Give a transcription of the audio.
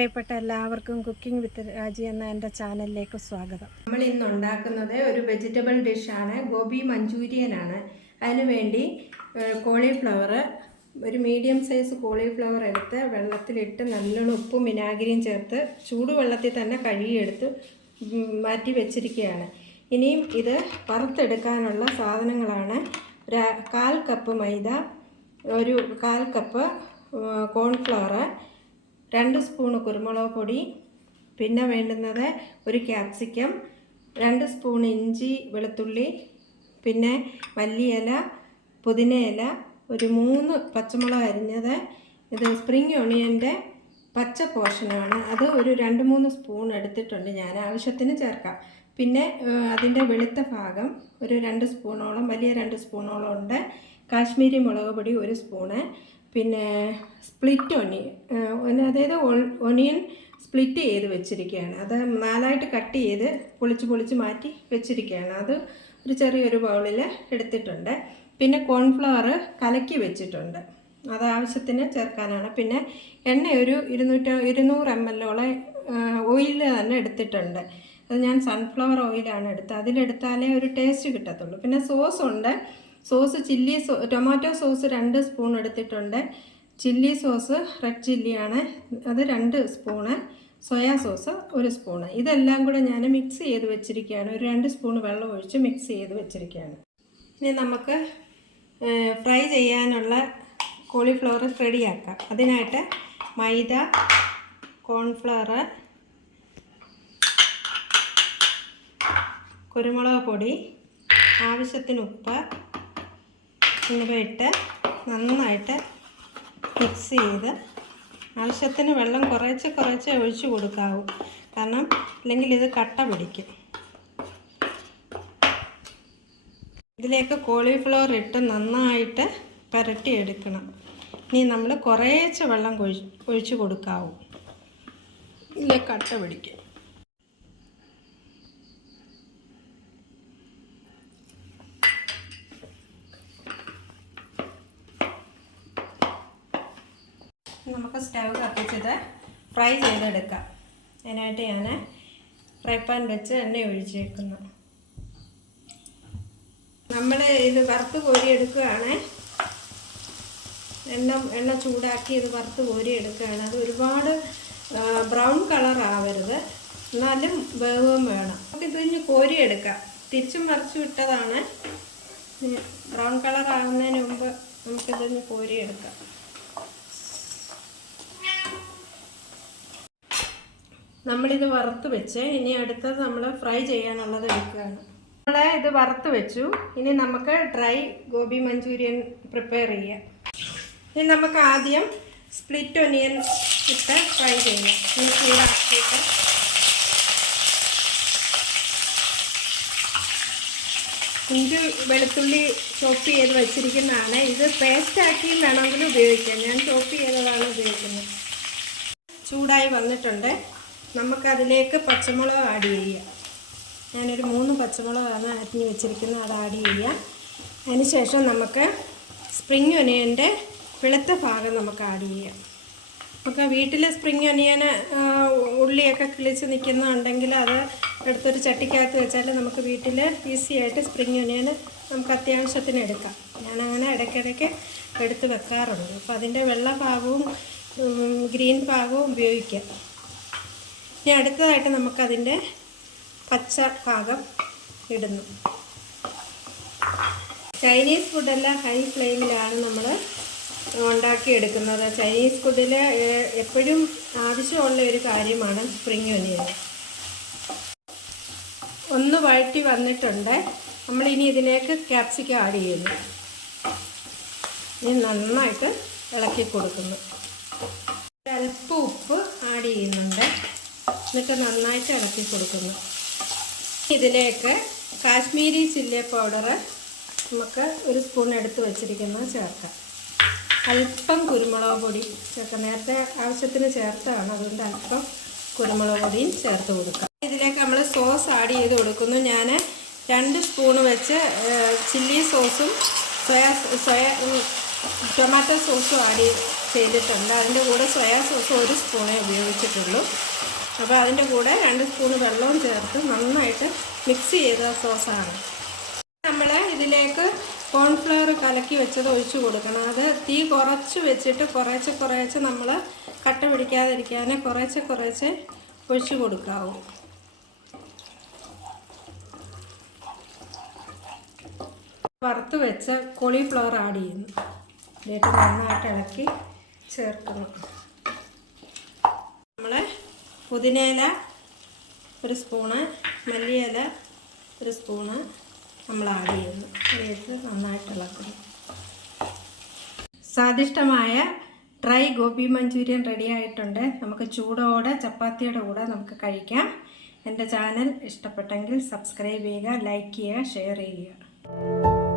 പ്രിയപ്പെട്ട എല്ലാവർക്കും കുക്കിംഗ് വിത്ത് രാജി എന്ന എൻ്റെ ചാനലിലേക്ക് സ്വാഗതം. നമ്മൾ ഇന്ന് ഉണ്ടാക്കുന്നത് ഒരു വെജിറ്റബിൾ ഡിഷാണ്, ഗോബി മഞ്ചൂരിയൻ ആണ്. അതിനുവേണ്ടി കോളിഫ്ലവർ, ഒരു മീഡിയം സൈസ് കോളിഫ്ലവർ എടുത്ത് വെള്ളത്തിലിട്ട് നല്ലോണം ഉപ്പും വിനാഗിരിയും ചേർത്ത് ചൂടുവെള്ളത്തിൽ തന്നെ കഴുകിയെടുത്ത് മാറ്റി വെച്ചിരിക്കുകയാണ്. ഇനിയും ഇത് വറുത്തെടുക്കാനുള്ള സാധനങ്ങളാണ്: ഒരു 1/4 കപ്പ് മൈദ, ഒരു 1/4 കപ്പ് കോൺഫ്ലവർ, 2 സ്പൂൺ കുരുമുളക് പൊടി, പിന്നെ വേണ്ടുന്നത് ഒരു ക്യാപ്സിക്കം, 2 സ്പൂൺ ഇഞ്ചി വെളുത്തുള്ളി, പിന്നെ മല്ലിയില, പുതിനയില, ഒരു 3 പച്ചമുളക് അരിഞ്ഞത്. ഇത് സ്പ്രിംഗ് ഒണിയൻ്റെ പച്ച പോർഷനാണ്, അത് ഒരു 2-3 സ്പൂൺ എടുത്തിട്ടുണ്ട് ഞാൻ, ആവശ്യത്തിന് ചേർക്കാം. പിന്നെ അതിൻ്റെ വെളുത്ത ഭാഗം ഒരു 2 സ്പൂണോളം, വലിയ 2 സ്പൂണോളം ഉണ്ട്. കാശ്മീരി മുളക് പൊടി 1 സ്പൂണ്, പിന്നെ സ്പ്ലിറ്റ് ഒനിയൻ, അതായത് ഒനിയൻ സ്പ്ലിറ്റ് ചെയ്ത് വെച്ചിരിക്കുകയാണ്. അത് 4ആയിട്ട് കട്ട് ചെയ്ത് പൊളിച്ച് മാറ്റി വെച്ചിരിക്കുകയാണ്. അത് ഒരു ചെറിയൊരു ബൗളിൽ എടുത്തിട്ടുണ്ട്. പിന്നെ കോൺഫ്ലവർ കലക്കി വെച്ചിട്ടുണ്ട്, അത് ആവശ്യത്തിന് ചേർക്കാനാണ്. പിന്നെ എണ്ണ ഒരു 200 ml ഓയിൽ തന്നെ എടുത്തിട്ടുണ്ട്. അത് ഞാൻ സൺഫ്ലവർ ഓയിലാണ് എടുത്തത്, അതിലെടുത്താലേ ഒരു ടേസ്റ്റ് കിട്ടത്തുള്ളൂ. പിന്നെ സോസ് ഉണ്ട്. സോസ് ടൊമാറ്റോ സോസ് 2 സ്പൂൺ എടുത്തിട്ടുണ്ട്. ചില്ലി സോസ് റെഡ് ചില്ലിയാണ്, അത് 2 സ്പൂണ്. Soya sauce 1 spoon. ഇതെല്ലാം കൂടെ ഞാൻ മിക്സ് ചെയ്ത് വെച്ചിരിക്കുകയാണ്. ഒരു 2 സ്പൂൺ വെള്ളം ഒഴിച്ച് മിക്സ് ചെയ്ത് വെച്ചിരിക്കുകയാണ്. ഇനി നമുക്ക് ഫ്രൈ ചെയ്യാനുള്ള കോളിഫ്ലവർ റെഡിയാക്കാം. അതിനായിട്ട് മൈദ, കോൺഫ്ലവർ, കുരുമുളക് പൊടി, ആവശ്യത്തിന് ഉപ്പ് എന്നിവ ഇട്ട് നന്നായിട്ട് മിക്സ് ചെയ്ത്, ആവശ്യത്തിന് വെള്ളം കുറച്ച് ഒഴിച്ച് കൊടുക്കാവൂ, കാരണം അല്ലെങ്കിൽ ഇത് കട്ട പിടിക്കും. ഇതിലേക്ക് കോളിഫ്ലവർ ഇട്ട് നന്നായിട്ട് പുരട്ടിയെടുക്കണം. ഇനി നമ്മൾ കുറേശ്ശെ വെള്ളം ഒഴിച്ച് കൊടുക്കാവൂ, ഇല്ല കട്ട പിടിക്കും. നമുക്ക് സ്റ്റവ് കത്തിച്ചത് ഫ്രൈ ചെയ്തെടുക്കാം. അതിനായിട്ട് ഞാൻ ഫ്രൈ പാൻ വെച്ച് എണ്ണ ഒഴിച്ചേക്കുന്നു. നമ്മൾ ഇത് വറുത്ത് കോരിയെടുക്കുകയാണ്. എണ്ണ ചൂടാക്കി ഇത് വറുത്ത് കോരിയെടുക്കുകയാണ്. അത് ഒരുപാട് ബ്രൗൺ കളർ ആവരുത്, എന്നാലും വേവും വേണം. നമുക്കിതിന് കോരിയെടുക്കാം. തിരിച്ചും മറിച്ചും ഇട്ടതാണ്. ബ്രൗൺ കളർ ആകുന്നതിന് മുമ്പ് നമുക്കിതിന് കോരിയെടുക്കാം. നമ്മളിത് വറുത്ത് വെച്ച് ഇനി അടുത്തത് നമ്മൾ ഫ്രൈ ചെയ്യാനുള്ളത് എടുക്കുകയാണ്. നമ്മൾ ഇത് വറുത്ത് വെച്ചു. ഇനി നമുക്ക് ഡ്രൈ ഗോബി മഞ്ചൂരിയൻ പ്രിപ്പയർ ചെയ്യാം. ഇനി നമുക്ക് ആദ്യം സ്പ്ലിറ്റ് ഒനിയൻ ഇട്ട് ഫ്രൈ ചെയ്യാം. ഇനി ചൂടാക്കിയിട്ട് ഇഞ്ചി വെളുത്തുള്ളി ചോപ്പ് ചെയ്ത് വെച്ചിരിക്കുന്നതാണ്. ഇത് പേസ്റ്റാക്കിയും വേണമെങ്കിലും ഉപയോഗിക്കാം. ഞാൻ ചോപ്പ് ചെയ്തതാണ് ഉപയോഗിക്കുന്നത്. ചൂടായി വന്നിട്ടുണ്ട്. നമുക്കതിലേക്ക് പച്ചമുളക് ആഡ് ചെയ്യാം. ഞാനൊരു 3 പച്ചമുളകാണ് അരിഞ്ഞ് വെച്ചിരിക്കുന്നത്, അത് ആഡ് ചെയ്യാം. അതിന് ശേഷം നമുക്ക് സ്പ്രിംഗ് ഒനിയൻ്റെ വെളുത്ത ഭാഗം നമുക്ക് ആഡ് ചെയ്യാം. നമുക്ക് വീട്ടിൽ സ്പ്രിംഗ് ഒനിയൻ ഉള്ളിയൊക്കെ കിളിച്ച് നിൽക്കുന്നുണ്ടെങ്കിൽ അത് എടുത്തൊരു ചട്ടിക്കകത്ത് വെച്ചാൽ നമുക്ക് വീട്ടിൽ ഈസി ആയിട്ട് സ്പ്രിംഗ് ഒനിയൻ നമുക്ക് അത്യാവശ്യത്തിന് എടുക്കാം. ഞാനങ്ങനെ ഇടയ്ക്കിടയ്ക്ക് എടുത്ത് വെക്കാറുണ്ട്. അപ്പോൾ അതിൻ്റെ വെള്ള ഭാഗവും ഗ്രീൻ ഭാഗവും ഉപയോഗിക്കാം. ഇനി അടുത്തതായിട്ട് നമുക്കതിൻ്റെ പച്ച ഭാഗം ഇടുന്നു. ചൈനീസ് ഫുഡെല്ലാം ഹൈ ഫ്ലെയിമിലാണ് നമ്മൾ ഉണ്ടാക്കിയെടുക്കുന്നത്. ചൈനീസ് ഫുഡിൽ എപ്പോഴും ആവശ്യമുള്ള ഒരു കാര്യമാണ് സ്പ്രിംഗ് ഒനിയൻ. ഒന്ന് വഴറ്റി വന്നിട്ടുണ്ട്. നമ്മളിനി ഇതിലേക്ക് ക്യാപ്സിക്കം ആഡ് ചെയ്യുന്നു. ഇനി നന്നായിട്ട് ഇളക്കി കൊടുക്കുന്നു. അല്പം ഉപ്പ് ആഡ് ചെയ്യുന്നുണ്ട്. എന്നിട്ട് നന്നായിട്ട് ഇളക്കി കൊടുക്കുന്നു. ഇതിലേക്ക് കാശ്മീരി ചില്ലി പൗഡർ നമുക്ക് 1 സ്പൂൺ എടുത്ത് വെച്ചിരിക്കുന്നത് ചേർക്കാം. അല്പം കുരുമുളക് പൊടി ചേർക്കാം. നേരത്തെ ആവശ്യത്തിന് ചേർത്താണ്, അതുകൊണ്ട് അല്പം കുരുമുളക് പൊടിയും ചേർത്ത് കൊടുക്കാം. ഇതിലേക്ക് നമ്മൾ സോസ് ആഡ് ചെയ്ത് കൊടുക്കുന്നു. ഞാൻ 2 സ്പൂണ് വെച്ച് ചില്ലി സോസും ടൊമാറ്റോ സോസും ആഡ് ചെയ്തിട്ടുണ്ട്. അതിൻ്റെ കൂടെ സോയാ സോസ് 1 സ്പൂണേ ഉപയോഗിച്ചിട്ടുള്ളൂ. അപ്പോൾ അതിൻ്റെ കൂടെ 2 സ്പൂൺ വെള്ളവും ചേർത്ത് നന്നായിട്ട് മിക്സ് ചെയ്ത സോസാണ്. നമ്മൾ ഇതിലേക്ക് കോൺഫ്ലവർ കലക്കി വെച്ചത് ഒഴിച്ചു കൊടുക്കണം. അത് തീ കുറച്ച് വെച്ചിട്ട് കുറേശ്ശെ നമ്മൾ കട്ട പിടിക്കാതിരിക്കാൻ കുറേശ്ശെ ഒഴിച്ചു കൊടുക്കാവൂ. വറുത്ത് വെച്ച കോളിഫ്ലവർ ആഡ് ചെയ്യുന്നു. ഇതിലേക്ക് നന്നായിട്ട് ഇളക്കി ചേർക്കുന്നു. നമ്മൾ പുതിനയില 1 സ്പൂണ്, മല്ലിയില 1 സ്പൂണ് നമ്മൾ ആഡ് ചെയ്യുന്നു. ഇതിലേക്ക് നന്നായിട്ട് ഇളക്കുന്നു. സ്വാദിഷ്ടമായ ഡ്രൈ ഗോബി മഞ്ചൂരിയൻ റെഡി ആയിട്ടുണ്ട്. നമുക്ക് ചൂടോടെ ചപ്പാത്തിയുടെ കൂടെ നമുക്ക് കഴിക്കാം. എൻ്റെ ചാനൽ ഇഷ്ടപ്പെട്ടെങ്കിൽ സബ്സ്ക്രൈബ് ചെയ്യുക, ലൈക്ക് ചെയ്യുക, ഷെയർ ചെയ്യുക.